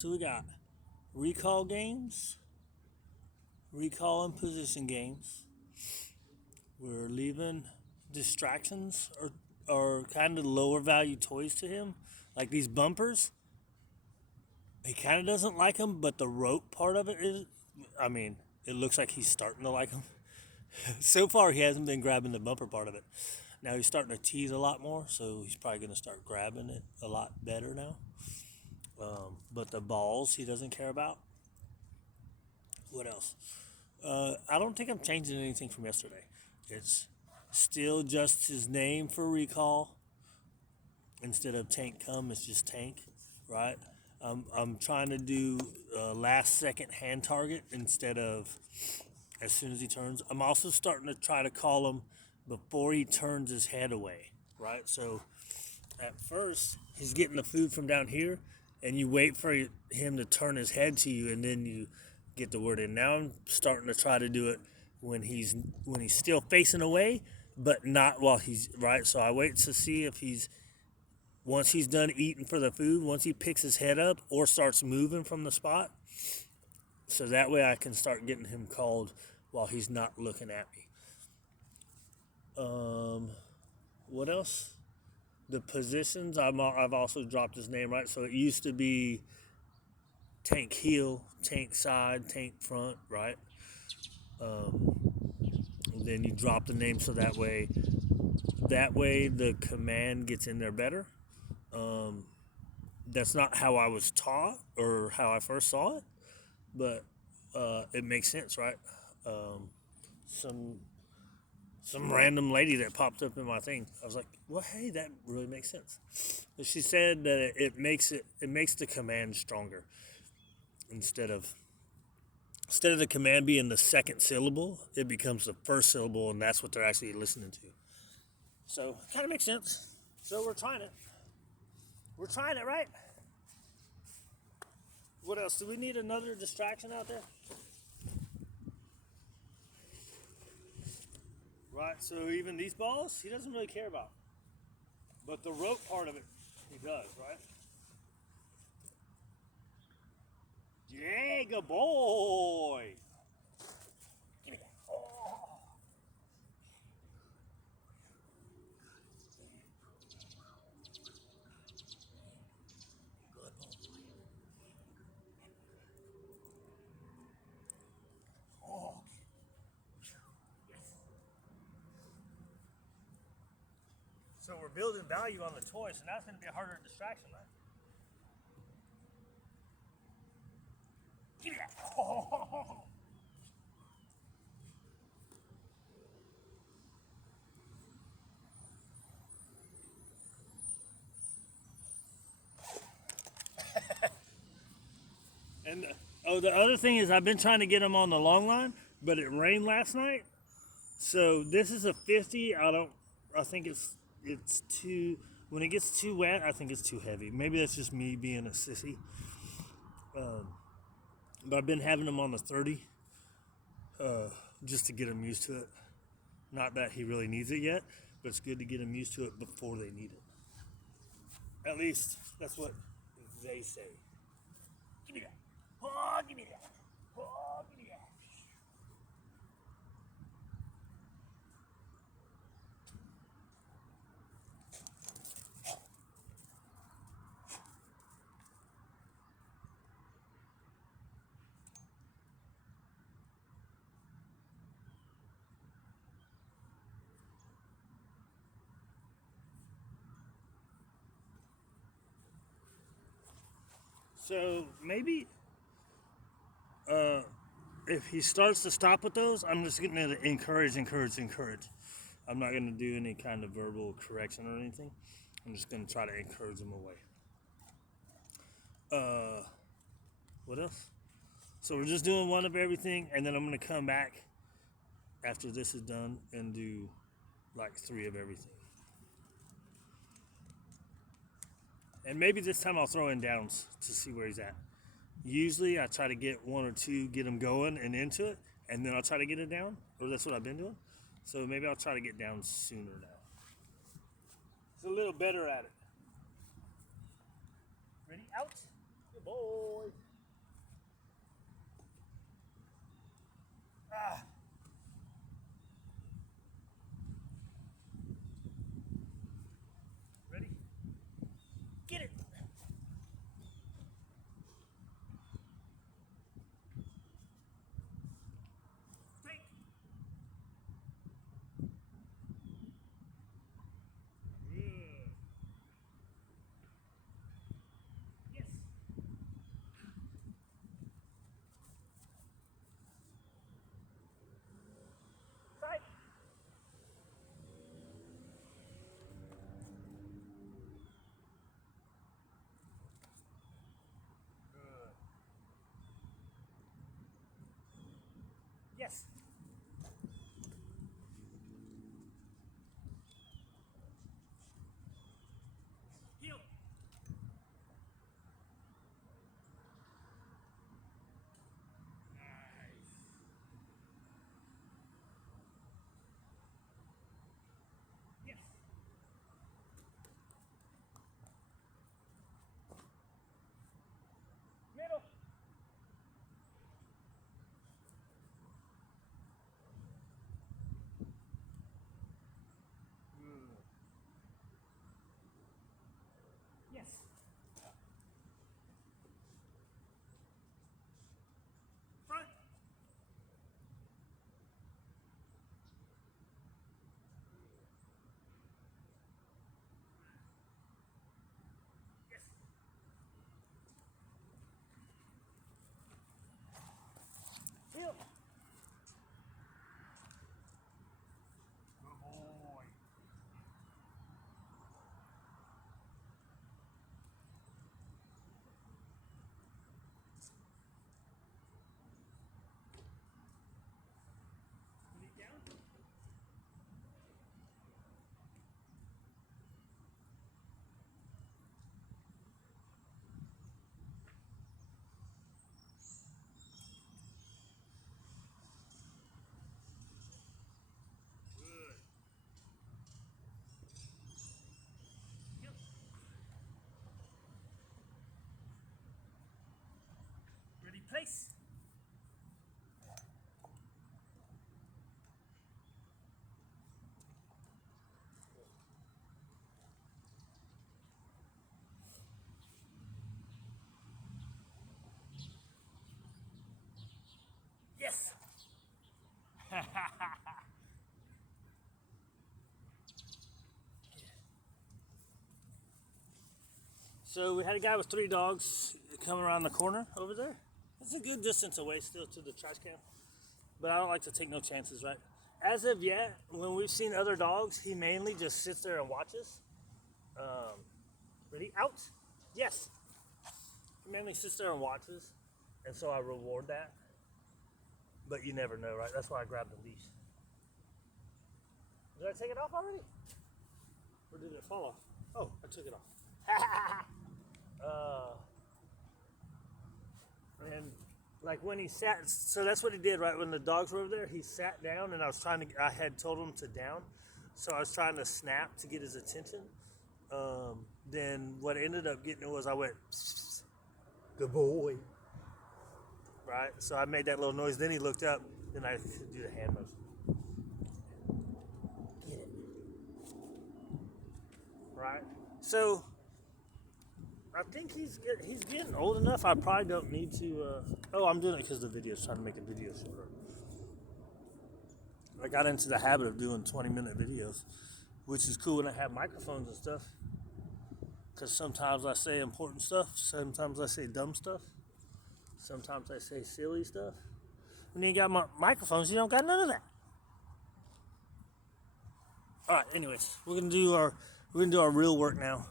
So we got recall games, recall and position games. We're leaving distractions or kind of lower value toys to him, like these bumpers. He kind of doesn't like them, but the rope part of it is, I mean, it looks like he's starting to like them. So far, he hasn't been grabbing the bumper part of it. Now he's starting to tease a lot more, so he's probably going to start grabbing it a lot better now. But the balls he doesn't care about. What else? I don't think I'm changing anything from yesterday. It's still just his name for recall. Instead of Tank Come, it's just Tank, right? I'm trying to do last second hand target instead of as soon as he turns. I'm also starting to try to call him before he turns his head away, right? So at first, he's getting the food from down here, and you wait for him to turn his head to you, and then you get the word in. Now I'm starting to try to do it when he's still facing away, but not while he's right. So I wait to see if he's once he's done eating for the food, once he picks his head up or starts moving from the spot, so that way I can start getting him called while he's not looking at me. What else? The positions, I've also dropped his name, right? So it used to be Tank heel, Tank side, Tank front, right? Then you drop the name so that way the command gets in there better. That's not how I was taught or how I first saw it, but it makes sense, right? Some some random lady that popped up in my thing. I was like, well, hey, that really makes sense. But she said that it makes the command stronger instead of instead of the command being the second syllable, it becomes the first syllable, and that's what they're actually listening to. So it kind of makes sense. So we're trying it. We're trying it, right? What else? Do we need another distraction out there? Right. So even these balls, he doesn't really care about. But the rope part of it, he does, right? Yeah, good boy. Give me that. Oh. Good boy. Oh. Yes. So we're building value on the toy, so now it's going to be a harder distraction, right? Give me that. Oh. And the other thing is, I've been trying to get him on the long line, but it rained last night. So this is a 50. I think it's too. When it gets too wet, I think it's too heavy. Maybe that's just me being a sissy. But I've been having him on the 30, just to get him used to it. Not that he really needs it yet, but it's good to get him used to it before they need it. At least that's what they say. Give me that. Oh, give me that. Oh, give me that. So maybe uh, if he starts to stop with those, I'm just going to encourage. I'm not going to do any kind of verbal correction or anything. I'm just going to try to encourage him away. What else? So we're just doing one of everything, and then I'm going to come back after this is done and do like three of everything. And maybe this time I'll throw in downs to see where he's at. Usually I try to get one or two, get him going and into it, and then I'll try to get it down, or that's what I've been doing. So maybe I'll try to get down sooner now. It's a little better at it. Ready? Out. Good boy. Ah. Ready? Get it. Take. Good. Yes. Fight. Good. Yes. Heel. Nice. Yes. Middle. Good. Yes. Front. Yes. Heel. Good boy. Put it down. Good. Heel. Ready, place. Yes. So we had a guy with 3 dogs coming around the corner over there. It's a good distance away still to the trash can, but I don't like to take no chances, right? As of yet, when we've seen other dogs, he mainly just sits there and watches. Ready? Out. Yes. He mainly sits there and watches, and so I reward that. But you never know, right? That's why I grabbed the leash. Did I take it off already? Or did it fall off? Oh, I took it off. And like when he sat, so that's what he did, right? When the dogs were over there, he sat down, and I had told him to down, so I was trying to snap to get his attention. Then what ended up getting was I went, psst, good boy, right? So I made that little noise. Then he looked up, then I could do the hand motion. Get it, right? So I think he's getting old enough. I probably don't need to. Oh, I'm doing it because the video's trying to make a video shorter. I got into the habit of doing 20-minute videos, which is cool when I have microphones and stuff. Because sometimes I say important stuff, sometimes I say dumb stuff, sometimes I say silly stuff. When you got microphones, you don't got none of that. All right. Anyways, we're gonna do our real work now.